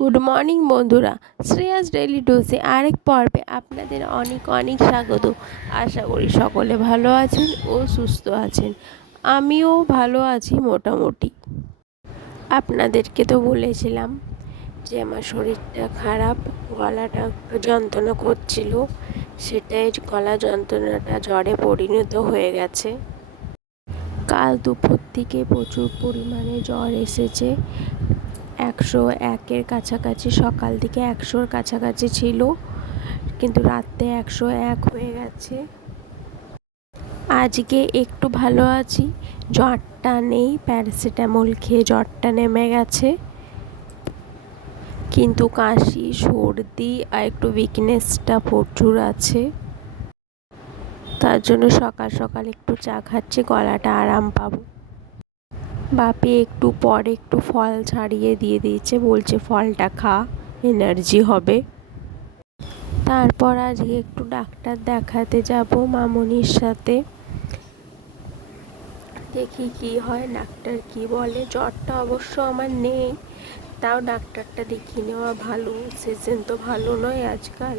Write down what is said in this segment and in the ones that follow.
Good morning বন্ধুরা, Shreyas daily ডোজে আরেক পর্বে আপনাদের অনেক অনেক স্বাগত। আশা করি সকলে ভালো আছেন ও সুস্থ আছেন। আমিও ভালো আছি মোটামুটি। আপনাদেরকে তো বলেছিলাম যে আমার শরীরটা খারাপ, গলাটা একটু যন্ত্রণা করছিল, সেটাই গলা যন্ত্রণাটা জ্বরে পরিণত হয়ে গেছে। কাল দুপুর থেকে প্রচুর পরিমাণে জ্বর এসেছে। 101-এর কাছাকাছি, সকাল দিকে 100-র কাছাকাছি ছিল, কিন্তু রাতে 101 হয়ে গেছে। আজকে একটু ভালো আছি, জ্বরটা নেই, প্যারাসিটামল খেয়ে জ্বরটা নেমে গেছে, কিন্তু কাশি সর্দি আর একটু উইকনেসটা প্রচুর আছে। তার জন্য সকাল সকাল একটু চা খাচ্ছি, গলাটা আরাম পাবো। বাপি একটু পরে একটু ফল ছাড়িয়ে দিয়ে দিয়েছে, বলছে ফলটা খা, এনার্জি হবে। তারপর আজকে একটু ডাক্তার দেখাতে যাব মামনির সাথে, দেখি কি হয়, ডাক্তার কি বলে। জ্বরটা অবশ্য আমার নেই, তাও ডাক্তারটা দেখিয়ে নেওয়া ভালো, সিজন তো ভালো নয় আজকাল।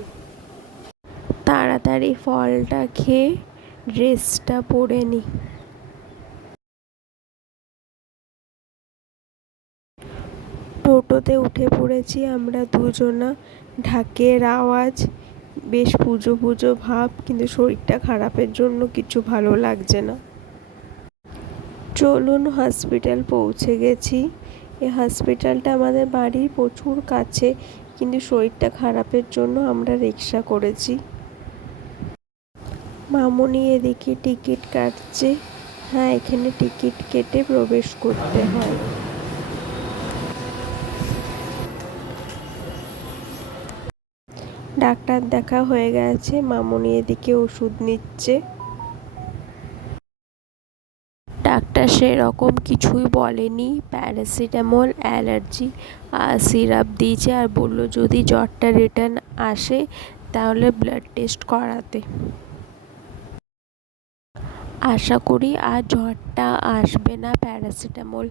তাড়াতাড়ি ফলটা খেয়ে ড্রেসটা পরে নি। টোটোতে উঠে পড়েছি আমরা দুজনা। ঢাকের আওয়াজ, বেশ পুজো পুজো ভাব, কিন্তু শরীরটা খারাপের জন্য কিছু ভালো লাগছে না। চলুন, হসপিটাল পৌঁছে গেছি। এই হসপিটালটা আমাদের বাড়ির প্রচুর কাছে, কিন্তু শরীরটা খারাপের জন্য আমরা রিক্সা করেছি। মামনি এদিকে টিকিট কাটছে। হ্যাঁ, এখানে টিকিট কেটে প্রবেশ করতে হয়। ডাক্তার দেখা হয়ে গেছে, মামনি এদিকে ওষুধ নিচ্ছে। ডাক্তার সেরকম কিছুই বলেনি, প্যারাসিটামল, অ্যালার্জি আর সিরাপ দিয়েছে, আর বললো যদি জ্বরটা রিটার্ন আসে তাহলে ব্লাড টেস্ট করাতে। আশা করি আর জ্বরটা আসবে না। প্যারাসিটামল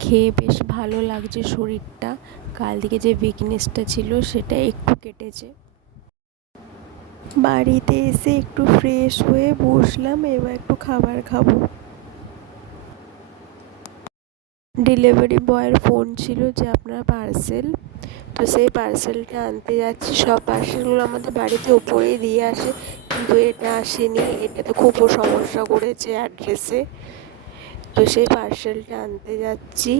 খেয়ে বেশ ভালো লাগছে শরীরটা, কাল দিকে যে উইকনেসটা ছিল সেটা একটু কেটেছে। বাড়িতে এসে একটু ফ্রেশ হয়ে বসলাম, এবার একটু খাবার খাবো। ডেলিভারি বয়ের ফোন ছিল যে আপনার পার্সেল, তো সেই পার্সেলটা আনতে যাচ্ছি। সব পার্সেলগুলো আমাদের বাড়িতে উপরেই দিয়ে আসে, কিন্তু এটা আসেনি, এটা তো খুব সমস্যা করেছে অ্যাড্রেসে, তো সেই পার্সেলটা আনতে যাচ্ছি।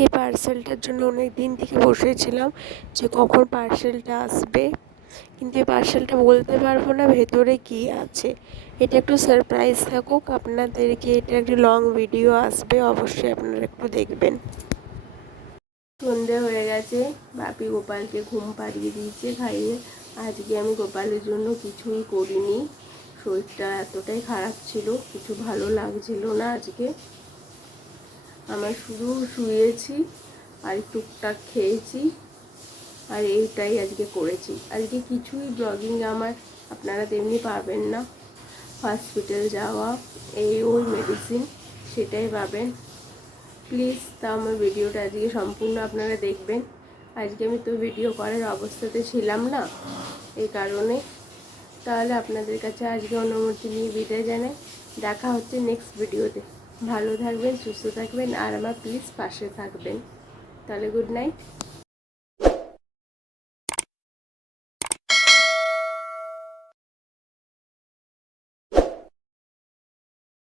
এই পার্সেলটার জন্য অনেক দিন থেকে বসেছিলাম যে কখন পার্সেলটা আসবে, কিন্তু এই পার্সেলটা বলতে পারবো না ভেতরে কি আছে। এটা একটু সারপ্রাইজ থাকুক আপনাদেরকে, এটা একটু লং ভিডিও আসবে, অবশ্যই আপনারা একটু দেখবেন। সন্ধে হয়ে গেছে, বাপি গোপালকে ঘুম পাড়িয়ে দিয়েছে, খাইয়ে। আজকে আমি গোপালের জন্য কিছুই করিনি, শরীরটা এতটাই খারাপ ছিল, কিছু ভালো লাগছিল না আজকে। আমার শুধু শুয়েছি আর টুকটাক খেয়েছি, আর এইটাই আজকে করেছি। আজকে কিছুই ব্লগিং আমার আপনারা তেমনি পাবেন না। হসপিটাল যাওয়া, এই ওই মেডিসিন, সেটাই পাবেন। প্লিজ তা আমার ভিডিওটা আজকে সম্পূর্ণ আপনারা দেখবেন। আজকে আমি তো ভিডিও করার অবস্থাতে ছিলাম না, এই কারণে। তাহলে আপনাদের কাছে আজকে অনুমতি নিয়ে বিদায় জানাই। দেখা হচ্ছে নেক্সট ভিডিওতে। ভালো থাকবেন, সুস্থ থাকবেন, আর আমার প্লিজ পাশে থাকবেন। তাহলে গুড নাইট।